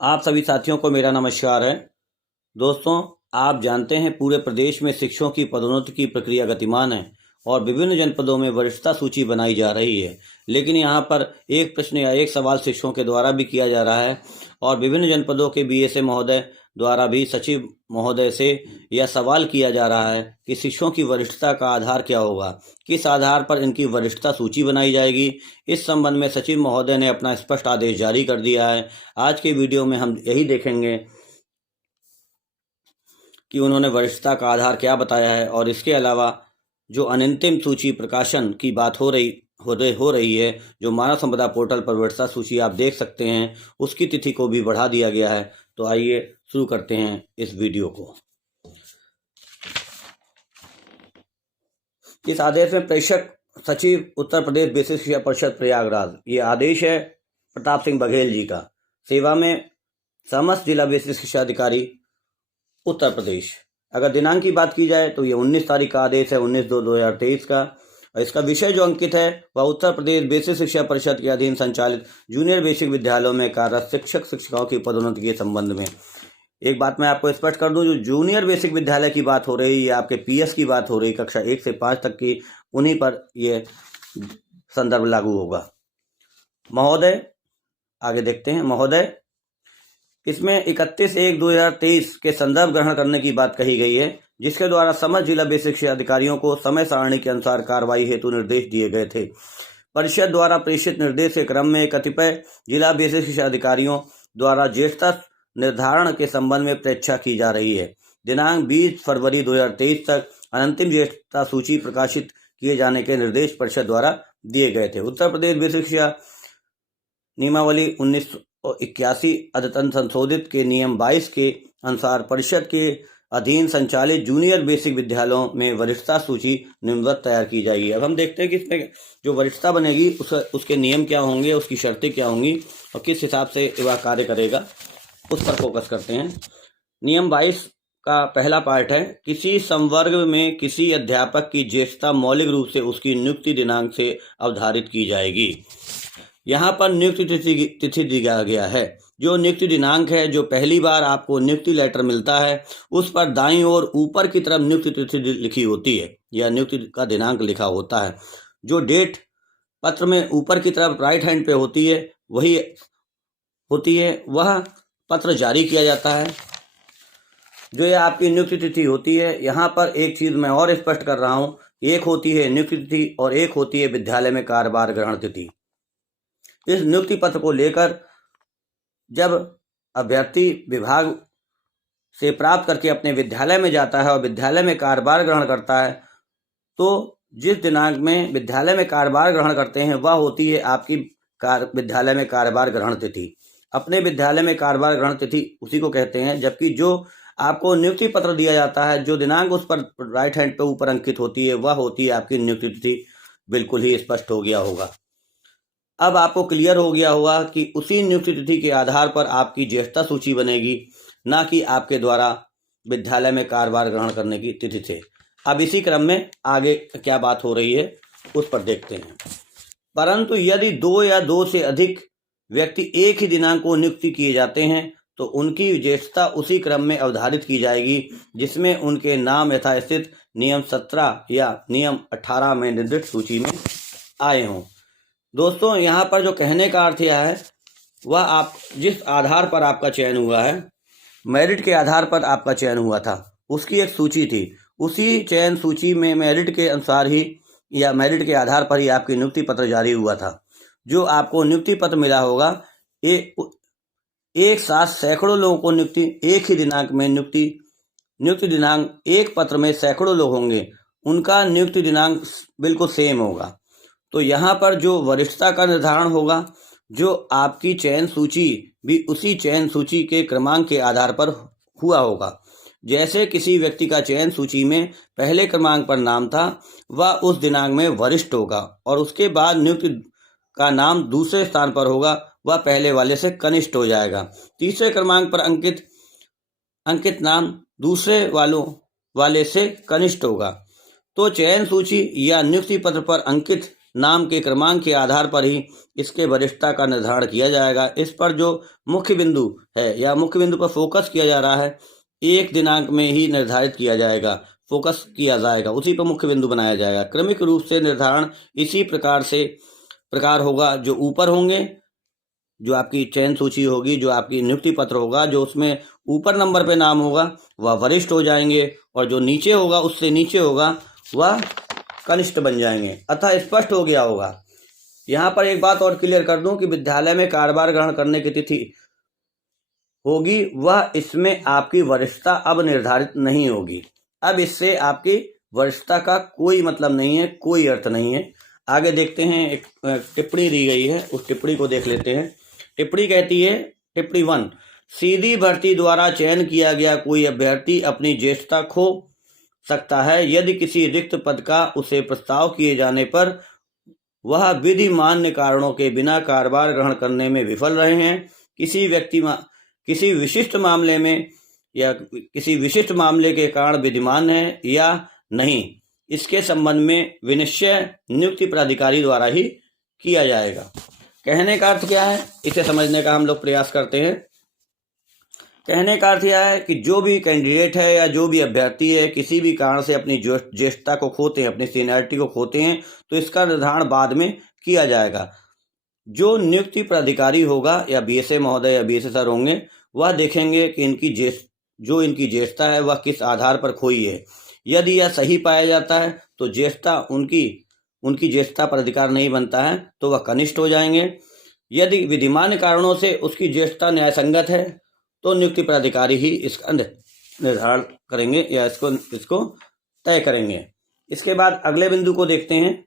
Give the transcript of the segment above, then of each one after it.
आप सभी साथियों को मेरा नमस्कार है। दोस्तों, आप जानते हैं पूरे प्रदेश में शिक्षकों की पदोन्नति की प्रक्रिया गतिमान है और विभिन्न जनपदों में वरिष्ठता सूची बनाई जा रही है। लेकिन यहाँ पर एक प्रश्न या एक सवाल शिक्षकों के द्वारा भी किया जा रहा है और विभिन्न जनपदों के बीएसए महोदय द्वारा भी सचिव महोदय से यह सवाल किया जा रहा है कि शिक्षकों की वरिष्ठता का आधार क्या होगा, किस आधार पर इनकी वरिष्ठता सूची बनाई जाएगी। इस संबंध में सचिव महोदय ने अपना स्पष्ट आदेश जारी कर दिया है। आज के वीडियो में हम यही देखेंगे कि उन्होंने वरिष्ठता का आधार क्या बताया है और इसके अलावा जो अनंतिम सूची प्रकाशन की बात हो रही है, जो मानव संपदा पोर्टल पर वरिष्ठता सूची आप देख सकते हैं, उसकी तिथि को भी बढ़ा दिया गया है। तो आइए शुरू करते हैं इस वीडियो को। इस आदेश में प्रेषक सचिव उत्तर प्रदेश बेसिक शिक्षा परिषद प्रयागराज, ये आदेश है प्रताप सिंह बघेल जी का। सेवा में समस्त जिला बेसिक शिक्षा अधिकारी उत्तर प्रदेश। अगर दिनांक की बात की जाए तो ये 19 तारीख का आदेश है, 19/2/2023 का। और इसका विषय जो अंकित है वह उत्तर प्रदेश बेसिक शिक्षा परिषद के अधीन संचालित जूनियर बेसिक विद्यालयों में कार्यरत शिक्षक शिक्षिकाओं की पदोन्नति के संबंध में। एक बात मैं आपको स्पष्ट कर दूं, जो जूनियर बेसिक विद्यालय की बात हो रही है, आपके पीएस की बात हो रही, कक्षा 1 से 5 तक की, उन्हीं पर यह संदर्भ लागू होगा। महोदय, आगे देखते हैं। महोदय, इसमें 31/1/2023 के संदर्भ ग्रहण करने की बात कही गई है, जिसके द्वारा समस्त जिला बेसिक शिक्षा अधिकारियों को समय सारणी के अनुसार कार्रवाई हेतु निर्देश दिए गए थे। परिषद द्वारा प्रेषित निर्देश के क्रम में कतिपय जिला बेसिक शिक्षा अधिकारियों द्वारा ज्येष्ठता निर्धारण के संबंध में प्रतीक्षा की जा रही है। दिनांक 20 फरवरी 2023 तक अंतिम ज्येष्ठता सूची प्रकाशित किए जाने के निर्देश परिषद द्वारा दिए गए थे। उत्तर प्रदेश बेसिक शिक्षा नियमावली 1981 अद्यतन संशोधित के नियम 22 के अनुसार परिषद के अधीन संचालित जूनियर बेसिक विद्यालयों में वरिष्ठता सूची निम्नवत तैयार की जाएगी। अब हम देखते हैं कि इसमें जो वरिष्ठता बनेगी उसके नियम क्या होंगे, उसकी शर्तें क्या होंगी और किस हिसाब से वह कार्य करेगा, उस पर फोकस करते हैं। नियम 22 का पहला पार्ट है, किसी संवर्ग में किसी अध्यापक की ज्येष्ठता मौलिक रूप से उसकी नियुक्ति दिनांक से अवधारित की जाएगी। यहाँ पर नियुक्ति तिथि दिया गया है। जो नियुक्ति दिनांक है, जो पहली बार आपको नियुक्ति लेटर मिलता है, उस पर दाईं ओर ऊपर की तरफ नियुक्ति तिथि लिखी होती है या नियुक्ति का दिनांक लिखा होता है। जो डेट पत्र में ऊपर की तरफ राइट हैंड पे होती है, वही होती है, वह पत्र जारी किया जाता है। जो ये आपकी नियुक्ति तिथि होती है, यहाँ पर एक चीज मैं और स्पष्ट कर रहा हूँ, एक होती है नियुक्ति तिथि और एक होती है विद्यालय में कार्यभार ग्रहण तिथि। इस नियुक्ति पत्र को लेकर जब अभ्यर्थी विभाग से प्राप्त करके अपने विद्यालय में जाता है और विद्यालय में कार्यभार ग्रहण करता है, तो जिस दिनांक में विद्यालय में कार्यभार ग्रहण करते हैं वह होती है आपकी विद्यालय में कार्यभार ग्रहण तिथि। अपने विद्यालय में कार्यभार ग्रहण तिथि उसी को कहते हैं, जबकि जो आपको नियुक्ति पत्र दिया जाता है, जो दिनांक उस पर राइट हैंड पे ऊपर अंकित होती है, वह होती है आपकी नियुक्ति तिथि। बिल्कुल ही स्पष्ट हो गया होगा। अब आपको क्लियर हो गया होगा कि उसी नियुक्ति तिथि के आधार पर आपकी ज्येष्ठता सूची बनेगी, ना कि आपके द्वारा विद्यालय में कार्यभार ग्रहण करने की तिथि से। अब इसी क्रम में आगे क्या बात हो रही है उस पर देखते हैं। परंतु यदि 2 या 2 से अधिक व्यक्ति एक ही दिनांक को नियुक्ति किए जाते हैं, तो उनकी ज्येष्ठता उसी क्रम में अवधारित की जाएगी जिसमें उनके नाम यथास्थित नियम 17 या नियम 18 में निर्दिष्ट सूची में आए हों। दोस्तों, यहाँ पर जो कहने का अर्थ यह है, वह आप जिस आधार पर आपका चयन हुआ है, मेरिट के आधार पर आपका चयन हुआ था, उसकी एक सूची थी। उसी चयन सूची में मेरिट के अनुसार ही या मेरिट के आधार पर ही आपकी नियुक्ति पत्र जारी हुआ था। जो आपको नियुक्ति पत्र मिला होगा, एक साथ सैकड़ों लोगों को नियुक्ति एक ही दिनांक में नियुक्ति दिनांक एक पत्र में सैकड़ों लोग होंगे, उनका नियुक्ति दिनांक बिल्कुल सेम होगा। तो यहाँ पर जो वरिष्ठता का निर्धारण होगा, जो आपकी चयन सूची भी उसी चयन सूची के क्रमांक के आधार पर हुआ होगा। जैसे किसी व्यक्ति का चयन सूची में पहले क्रमांक पर नाम था, वह उस दिनांक में वरिष्ठ होगा, और उसके बाद नियुक्ति का नाम दूसरे स्थान पर होगा, वह पहले वाले से कनिष्ठ हो जाएगा। तीसरे क्रमांक पर अंकित नाम दूसरे वाले से कनिष्ठ होगा। तो चयन सूची या नियुक्ति पत्र पर अंकित नाम के क्रमांक के आधार पर ही इसके वरिष्ठता का निर्धारण किया जाएगा। इस पर जो मुख्य बिंदु है या मुख्य बिंदु पर फोकस किया जा रहा है, एक दिनांक में ही निर्धारित किया जाएगा, फोकस किया जाएगा, उसी पर मुख्य बिंदु बनाया जाएगा। क्रमिक रूप से निर्धारण इसी प्रकार होगा जो ऊपर होंगे, जो आपकी चयन सूची होगी, जो आपकी नियुक्ति पत्र होगा, जो उसमें ऊपर नंबर पे नाम होगा वह वरिष्ठ हो जाएंगे और जो नीचे होगा, उससे नीचे होगा, वह कनिष्ठ बन जाएंगे। अतः स्पष्ट हो गया होगा। यहाँ पर एक बात और क्लियर कर दूं कि विद्यालय में कार्यभार ग्रहण करने की तिथि होगी, वह इसमें आपकी वरिष्ठता अब निर्धारित नहीं होगी। अब इससे आपकी वरिष्ठता का कोई मतलब नहीं है, कोई अर्थ नहीं है। आगे देखते हैं, एक टिप्पणी दी गई है, उस टिप्पणी को देख लेते हैं। टिप्पणी कहती है, टिप्पणी 1, सीधी भर्ती द्वारा चयन किया गया कोई अभ्यर्थी अपनी ज्येष्ठता खो सकता है यदि किसी रिक्त पद का उसे प्रस्ताव किए जाने पर वह विधि मान्य कारणों के बिना कार्यभार ग्रहण करने में विफल रहे हैं, किसी विशिष्ट मामले में या किसी विशिष्ट मामले के कारण विद्यमान है या नहीं, इसके संबंध में विनिश्चय नियुक्ति प्राधिकारी द्वारा ही किया जाएगा। कहने का अर्थ क्या है, इसे समझने का हम लोग प्रयास करते हैं। कहने का अर्थ यह है कि जो भी कैंडिडेट है या जो भी अभ्यर्थी है किसी भी कारण से अपनी ज्येष्ठता को खोते हैं, अपनी सीनियरिटी को खोते हैं, तो इसका निर्धारण बाद में किया जाएगा। जो नियुक्ति प्राधिकारी होगा या बीएसए महोदय या बीएसए सर होंगे, वह देखेंगे कि इनकी ज्येष्ठता है वह किस आधार पर खोई है। यदि यह सही पाया जाता है तो ज्येष्ठता उनकी ज्येष्ठता पर अधिकार नहीं बनता है, तो वह कनिष्ठ हो जाएंगे। यदि विधिमान कारणों से उसकी ज्येष्ठता न्यायसंगत है तो नियुक्ति प्राधिकारी ही इसका निर्धारण करेंगे या इसको तय करेंगे। इसके बाद अगले बिंदु को देखते हैं।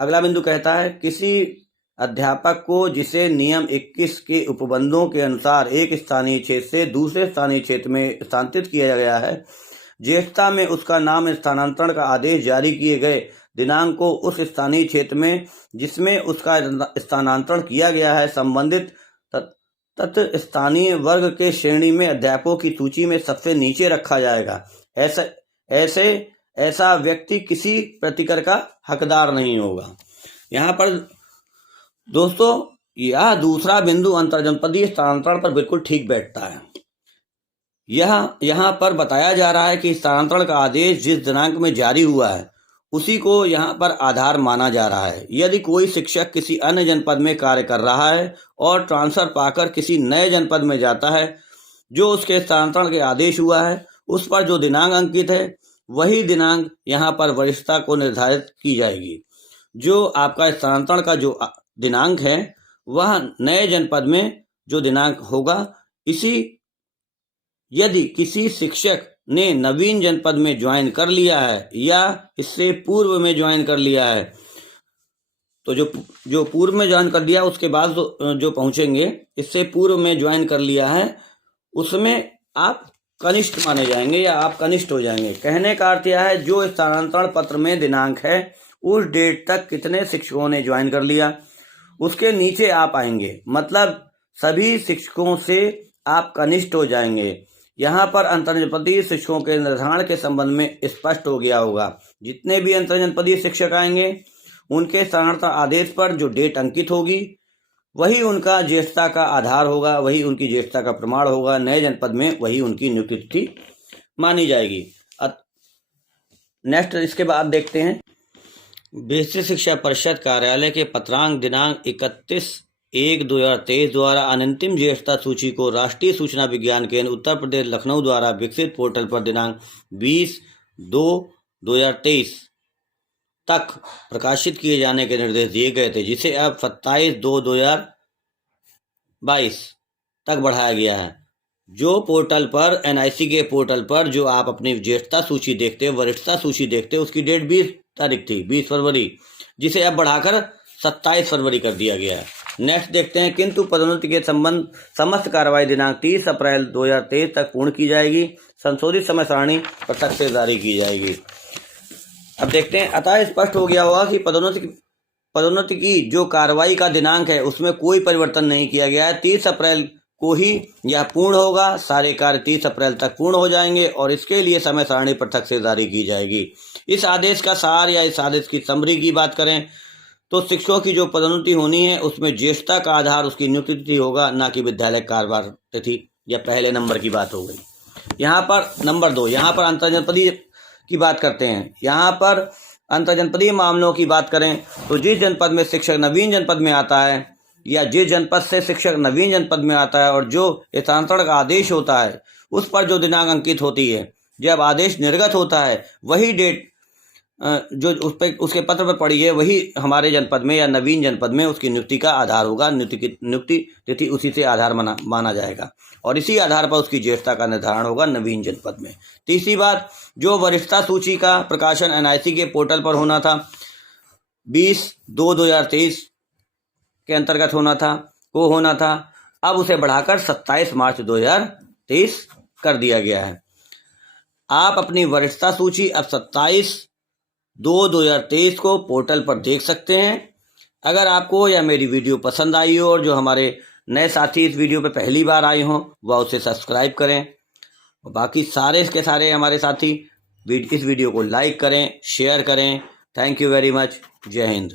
अगला बिंदु कहता है, किसी अध्यापक को जिसे नियम 21 के उपबंधों के अनुसार एक स्थानीय क्षेत्र से दूसरे स्थानीय क्षेत्र में स्थानांतरित किया गया है, ज्येष्ठता में उसका नाम स्थानांतरण का आदेश जारी किए गए दिनांक को उस स्थानीय क्षेत्र में जिसमें उसका स्थानांतरण किया गया है संबंधित तत् स्थानीय वर्ग के श्रेणी में अध्यापकों की सूची में सबसे नीचे रखा जाएगा। ऐसा व्यक्ति किसी प्रतिकर का हकदार नहीं होगा। यहाँ पर दोस्तों यह दूसरा बिंदु अंतरजनपदीय स्थानांतरण पर बिल्कुल ठीक बैठता है। यहाँ पर बताया जा रहा है कि स्थानांतरण का आदेश जिस दिनांक में जारी हुआ है उसी को यहाँ पर आधार माना जा रहा है। यदि कोई शिक्षक किसी अन्य जनपद में कार्य कर रहा है और ट्रांसफर पाकर किसी नए जनपद में जाता है, जो उसके स्थानांतरण के आदेश हुआ है उस पर जो दिनांक अंकित है वही दिनांक यहाँ पर वरिष्ठता को निर्धारित की जाएगी। जो आपका स्थानांतरण का जो दिनांक है वह नए जनपद में जो दिनांक होगा, यदि किसी शिक्षक ने नवीन जनपद में ज्वाइन कर लिया है या इससे पूर्व में ज्वाइन कर लिया है, तो जो पूर्व में ज्वाइन कर दिया उसके बाद जो पहुंचेंगे, इससे पूर्व में ज्वाइन कर लिया है, उसमें आप कनिष्ठ माने जाएंगे या आप कनिष्ठ हो जाएंगे। कहने का अर्थ यह है, जो स्थानांतरण पत्र में दिनांक है उस डेट तक कितने शिक्षकों ने ज्वाइन कर लिया उसके नीचे आप आएंगे, मतलब सभी शिक्षकों से आप कनिष्ठ हो जाएंगे। यहाँ पर अंतरजनपदीय शिक्षकों के निर्धारण के संबंध में स्पष्ट हो गया होगा। जितने भी अंतरजनपदीय शिक्षक आएंगे उनके स्थानांतरण आदेश पर जो डेट अंकित होगी वही उनका ज्येष्ठता का आधार होगा, वही उनकी ज्येष्ठता का प्रमाण होगा। नए जनपद में वही उनकी नियुक्ति तिथि मानी जाएगी। नेक्स्ट इसके बाद देखते हैं, बेसिक शिक्षा परिषद कार्यालय के पत्रांक दिनांक 31/1/2023 द्वारा अनंतिम ज्येष्ठता सूची को राष्ट्रीय सूचना विज्ञान केंद्र उत्तर प्रदेश लखनऊ द्वारा विकसित पोर्टल पर दिनांक 20/2/2023 तक प्रकाशित किए जाने के निर्देश दिए गए थे, जिसे अब 27/2/2022 तक बढ़ाया गया है। जो पोर्टल पर एनआईसी के पोर्टल पर जो आप अपनी ज्येष्ठता सूची देखते, वरिष्ठता सूची देखते, उसकी डेट 20 तारीख थी, 20 फरवरी, जिसे अब बढ़ाकर 27 फरवरी कर दिया गया है। नेक्स्ट देखते हैं, किंतु पदोन्नति के संबंध समस्त कार्रवाई दिनांक 30 अप्रैल 2023 तक पूर्ण की जाएगी। संशोधित समय सारणी पृथक से जारी की जाएगी। अब देखते हैं, अतः स्पष्ट हो गया होगा कि पदोन्नति की जो कार्रवाई का दिनांक है उसमें कोई परिवर्तन नहीं किया गया है। 30 अप्रैल को ही यह पूर्ण होगा। सारे कार्य 30 अप्रैल तक पूर्ण हो जाएंगे और इसके लिए समय सारणी पृथक से जारी की जाएगी। इस आदेश का सार या इस आदेश की समरी की बात करें तो शिक्षकों की जो पदोन्नति होनी है उसमें ज्येष्ठता का आधार उसकी नियुक्ति तिथि होगा, ना कि विद्यालय कार्यभार तिथि। यह पहले नंबर की बात हो गई। यहाँ पर नंबर 2, यहाँ पर अंतर्जनपदीय की बात करते हैं। यहाँ पर अंतर्जनपदीय मामलों की बात करें तो जिस जनपद में शिक्षक नवीन जनपद में आता है या जिस जनपद से शिक्षक नवीन जनपद में आता है और जो स्थानांतरण का आदेश होता है उस पर जो दिनांक अंकित होती है, जब आदेश निर्गत होता है वही डेट जो उस पर उसके पत्र पर पड़ी है वही हमारे जनपद में या नवीन जनपद में उसकी नियुक्ति का आधार होगा। नियुक्ति तिथि उसी से आधार माना जाएगा और इसी आधार पर उसकी ज्येष्ठता का निर्धारण होगा नवीन जनपद में। तीसरी बात, जो वरिष्ठता सूची का प्रकाशन एनआईसी के पोर्टल पर होना था 20/2/2023 के अंतर्गत होना था, अब उसे बढ़ाकर 27 मार्च 2023 कर दिया गया है। आप अपनी वरिष्ठता सूची अब 27/2/2023 को पोर्टल पर देख सकते हैं। अगर आपको या मेरी वीडियो पसंद आई हो और जो हमारे नए साथी इस वीडियो पे पहली बार आए हों वह उसे सब्सक्राइब करें और बाकी सारे के सारे हमारे साथी इस वीडियो को लाइक करें, शेयर करें। Thank you very much. जय हिंद।